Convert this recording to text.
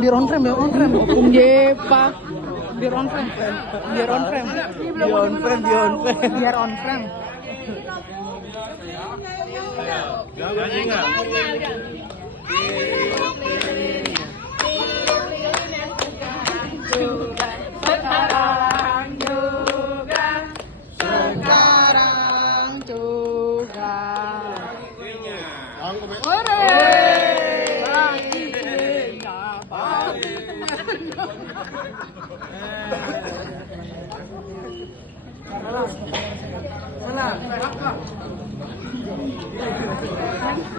Biar on frame, Jepa. Biar on frame. Biar on frame. Sekarang juga. Salah.